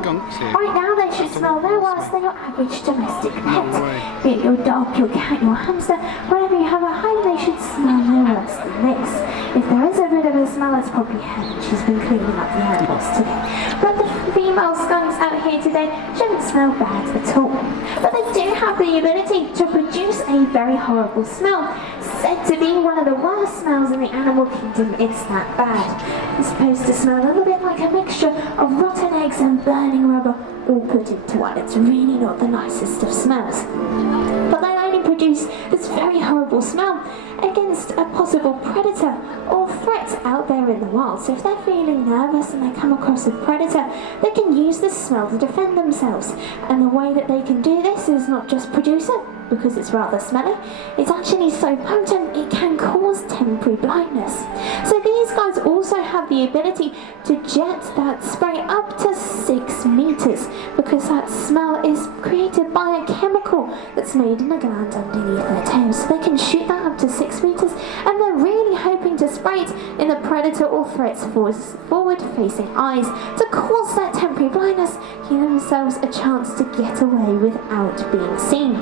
skunks here. Right now they should smell no worse than your average domestic pet. Be it your dog, your cat, your hamster, wherever you have a home, they should smell no worse than this. If there is a bit of a smell, it's probably her. She's been cleaning up the animals today. But the female skunks out here today shouldn't smell bad at all. But they do have the ability to produce a very horrible smell. Said to be one of the worst smells in the animal kingdom, it's that bad. It's supposed to smell a little bit like a mixture of rotten eggs and burning rubber all put into one. It's really not the nicest of smells. But they only produce this very horrible smell against a possible predator or threat out there in the wild. So if they're feeling nervous and they come across a predator, they can use this smell to defend themselves. And the way that they can do this is not just produce it, because it's rather smelly, it's actually so potent it can cause temporary blindness. So these guys also have the ability to jet that spray up to 6 meters, because that smell is created by a chemical that's made in a gland underneath their tails. So they can shoot that up to 6 meters, and they're really hoping to spray it in the predator or threat's forward-facing eyes to cause that temporary blindness, give themselves a chance to get away without being seen.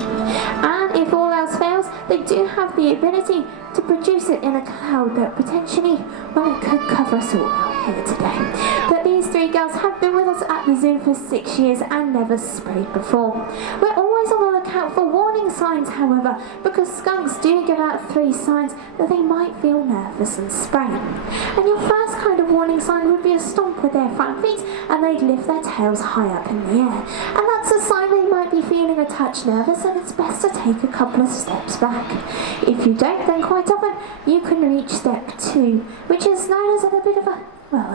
And if all else fails, they do have the ability to produce it in a cloud that potentially, well, it could cover us all out here today. But these 3 girls have been with us at the zoo for 6 years and never sprayed before. We're always on the lookout for warning signs, however, because skunks do give out 3 signs that they might feel nervous and spray. And your first kind of warning sign would be a stomp with their front feet, and they'd lift their tails high up in the air. And that's a sign they might be feeling a touch nervous, and it's best to take a couple of steps back. If you don't, then quite often you can reach step 2, which is known as a bit of a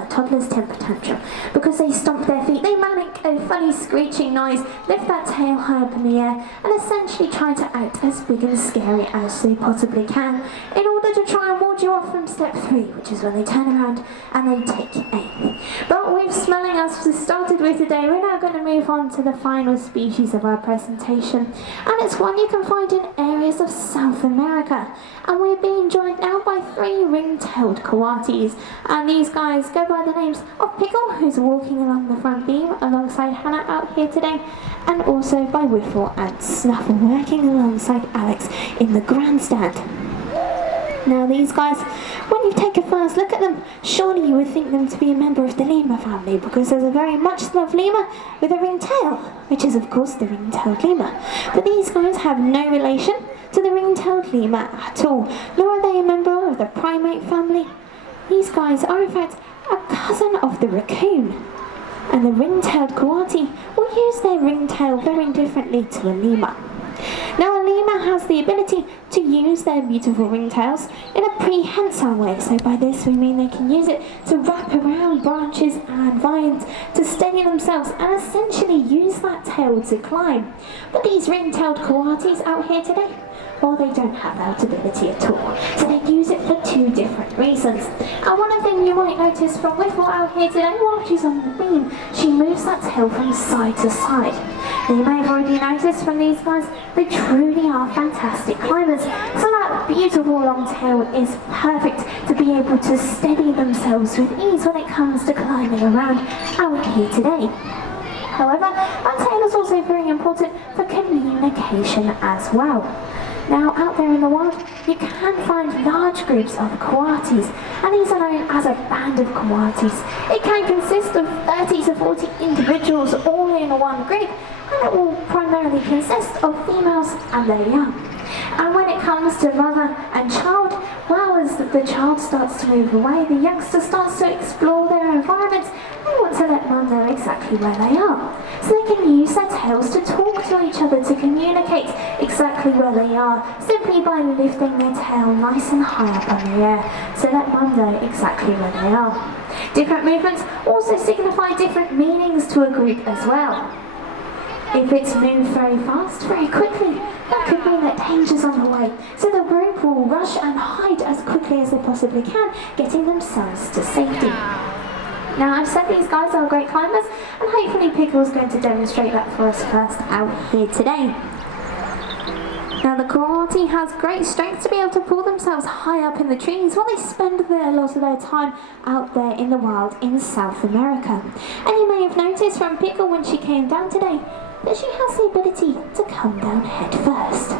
toddler's temper tantrum, because they stomp their feet, they make a funny screeching noise, lift that tail high up in the air, and essentially try to act as big and scary as they possibly can in order to try and ward you off from step 3, which is when they turn around and they take aim. But with smelling as we started with today, we're now going to move on to the final species of our presentation, and it's one you can find in areas of South America. And we're being joined now by 3 ring-tailed coatis, and these guys go by the names of Pickle, who's walking along the front beam alongside Hannah out here today, and also by Whiffle and Snuffle working alongside Alex in the grandstand. Now these guys, when you take a first look at them, surely you would think them to be a member of the lemur family, because there's a very much loved lemur with a ring tail, which is of course the ring-tailed lemur. But these guys have no relation to the ring-tailed lemur at all, nor are they a member of the primate family. These guys are in fact a cousin of the raccoon, and the ring-tailed coati will use their ring-tail very differently to a lemur. Now a lemur has the ability to use their beautiful ringtails in a prehensile way, so by this we mean they can use it to wrap around branches and vines to steady themselves and essentially use that tail to climb. But these ring-tailed coatis out here today, well, they don't have that ability at all, so they use it for 2 different reasons. And one thing you might notice from Whiffle out here today, while she's on the beam, she moves that tail from side to side. Now, you may have already noticed from these guys, they truly are fantastic climbers, so that beautiful long tail is perfect to be able to steady themselves with ease when it comes to climbing around out here today. However, that tail is also very important for communication as well. Now, out there in the wild, you can find large groups of coatis, and these are known as a band of coatis. It can consist of 30 to 40 individuals all in one group, and it will primarily consist of females and their young. And when it comes to mother and child, well, as the child starts to move away, the youngster starts to explore their environment. They want to let mum know exactly where they are, so they can use their tails to talk to each other, to communicate exactly where they are, simply by lifting their tail nice and high up in the air, so let mum know exactly where they are. Different movements also signify different meanings to a group as well. If it's moved very fast, very quickly, that could mean that danger's on the way, so the group will rush and hide as quickly as they possibly can, getting themselves to safety. Now, I've said these guys are great climbers, and hopefully Pickle's going to demonstrate that for us first out here today. Now, the Coati Coati has great strength to be able to pull themselves high up in the trees while they spend a lot of their time out there in the wild in South America. And you may have noticed from Pickle when she came down today that she has the ability to come down head first.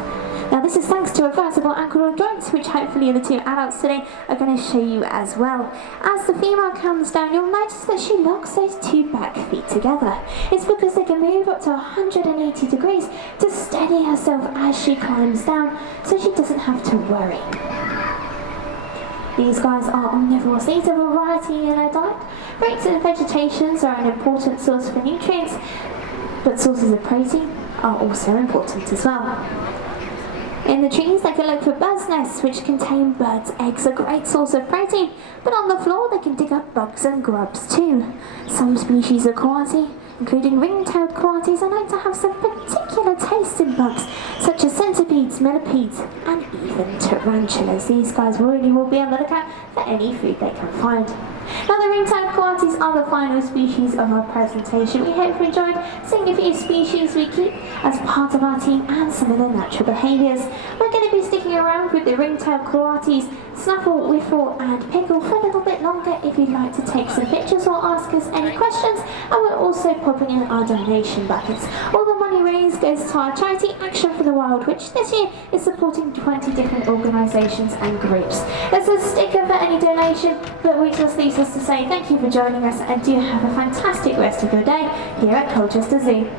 Now this is thanks to reversible ankle joints, which hopefully the two adults today are going to show you as well. As the female comes down, you'll notice that she locks those two back feet together. It's because they can move up to 180 degrees to steady herself as she climbs down, so she doesn't have to worry. These guys are omnivores. These are variety in their diet. Fruits and vegetations are an important source for nutrients, but sources of protein are also important as well. In the trees, they can look for birds' nests, which contain birds' eggs, a great source of protein, but on the floor they can dig up bugs and grubs too. Some species of Coati, including ring-tailed Coatis, are known to have some particular tasting bugs, such as centipedes, millipedes, and even tarantulas. These guys really will be on the lookout for any food they can find. Now the ring-tailed Coatis are the final species of our presentation. We hope you enjoyed seeing a few species we keep as part of our team and some of their natural behaviours. We're going to be sticking around with the ring-tailed Coatis, Snuffle, Whiffle and Pickle for a little bit longer if you'd like to take some pictures or ask us any questions, and we're also popping in our donation buckets. All the money raised goes to our charity Action for the Wild, which this year is supporting 20 different organisations and groups. There's a sticker for any donation, but we just leaves us to say thank you for joining us and do have a fantastic rest of your day here at Colchester Zoo.